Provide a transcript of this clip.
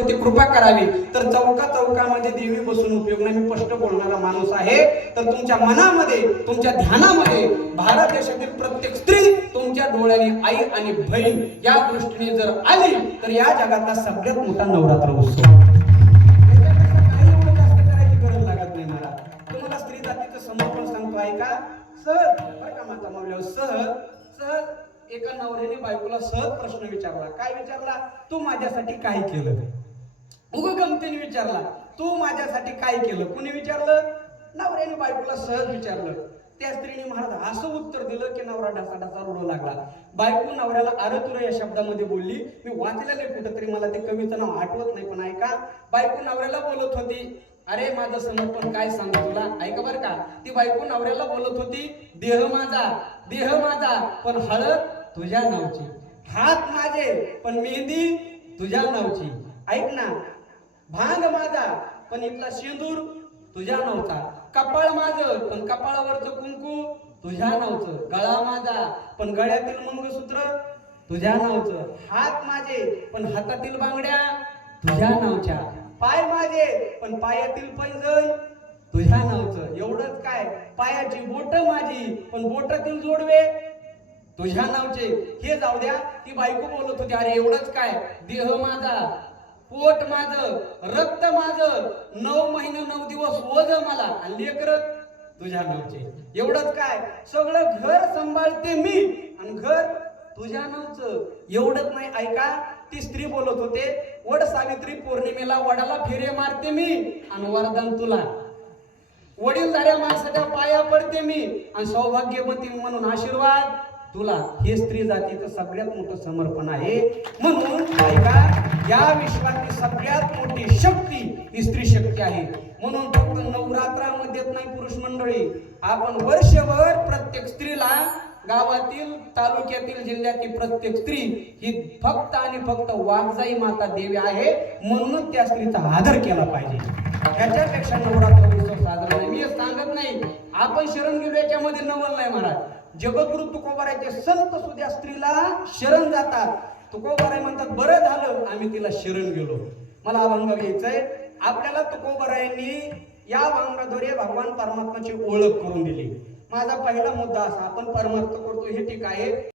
वरती कृपा करावी. तर चौका चौकामध्ये देवी बसून उपयोग नाही. मी स्पष्ट बोलणारा माणूस आहे. तर तुमच्या मनामध्ये तुमच्या ध्यानामध्ये भारत देशातील प्रत्येक स्त्री तुमच्या डोळ्याने आई आणि बहीण या दृष्टीने जर आली तर या जगातला सगळ्यात मोठा नवरात्र उत्सव. जास्त करायची गरज लागत नाही मला. तुम्हाला सांगतो एका नवऱ्याने बायकोला सहज प्रश्न विचारला. काय विचारला? तू माझ्यासाठी काय केलं? उग गमतीने विचारला तू माझ्यासाठी काय केलं? कुणी विचारलं? नवऱ्याने बायकोला सहज विचारलं. त्या स्त्रीने महाराज असं उत्तर दिलं की नवरा ढासा ढासा रडू लागला. बायको नवऱ्याला अरतुर या शब्दामध्ये बोलली मी वाचलेलं कुठं तरी मला ते कविचं नाव आठवत नाही पण ऐका. बायको नवऱ्याला बोलत होती अरे माझं समर्पण काय सांगू तुला? ऐका बरं का. ती बायको नवऱ्याला बोलत होती देह माझा देह माझा पण हळद तुझ्या नावची. हात माझे पण मेहंदी तुझ्या नावची. ऐक ना भांग माझा पण इथला शेंदूर तुझ्या नावचा कपाळ माझं पण कपाळावरचं कुंकू तुझ्या नावचं गळा माझा पण गळ्यातील मंगळसूत्र तुझ्या नावचं हात माझे पण हातातील बांगड्या तुझ्या नावच्या पाय माझे पण पायातील पैंजण तुझ्या नावचं एवढंच काय? पायाची बोट माझी पण बोटातील जोडवे तुझ्या नावचे हे जाऊ द्या ती बायको बोलत होती अरे एवढंच काय? देह माझा पोट माझं रक्त माझं नऊ महिने नऊ दिवस ओझ मला. आणि लेकर तुझ्या नावचे. एवढंच काय? सगळं घर सांभाळते मी. आणि घर तुझ्या नावचं. एवढंच नाही ऐका ती स्त्री बोलत होते वड सावित्री पौर्णिमेला वडाला फेरे मारते मी आणि वरदान तुला. वडील झाल्या माणसाच्या पाया पडते मी आणि सौभाग्यवती म्हणून आशीर्वाद तुला हे स्त्री जातीचं सगळ्यात मोठं समर्पण आहे. म्हणून ऐका या विश्वातली सगळ्यात मोठी शक्ती ही स्त्री शक्ती आहे. म्हणून फक्त नवरात्रामध्येच नाही पुरुष मंडळी आपण वर्षभर प्रत्येक स्त्रीला गावातील तालुक्यातील जिल्ह्यातील प्रत्येक स्त्री ही फक्त आणि फक्त वाघजाई माता देवी आहे. म्हणून त्या स्त्रीचा आदर केला पाहिजे. त्याच्यापेक्षा नवरात्र उत्सव साजरा नाही मी हे सांगत नाही. आपण शरण गेलो याच्यामध्ये नवल नाही महाराज. जगद्गुरु तुकोबारायचे संत सुद्धा स्त्रीला शरण जातात. तुकोबाराय म्हणतात बरं झालं आम्ही तिला शरण गेलो. मला अभंग घ्यायचंय. आपल्याला तुकोबारायांनी या अभंगाद्वारे भगवान परमात्माची ओळख करून दिली. माझा पहिला मुद्दा असा आपण परमात्मा करतो हे ठीक आहे.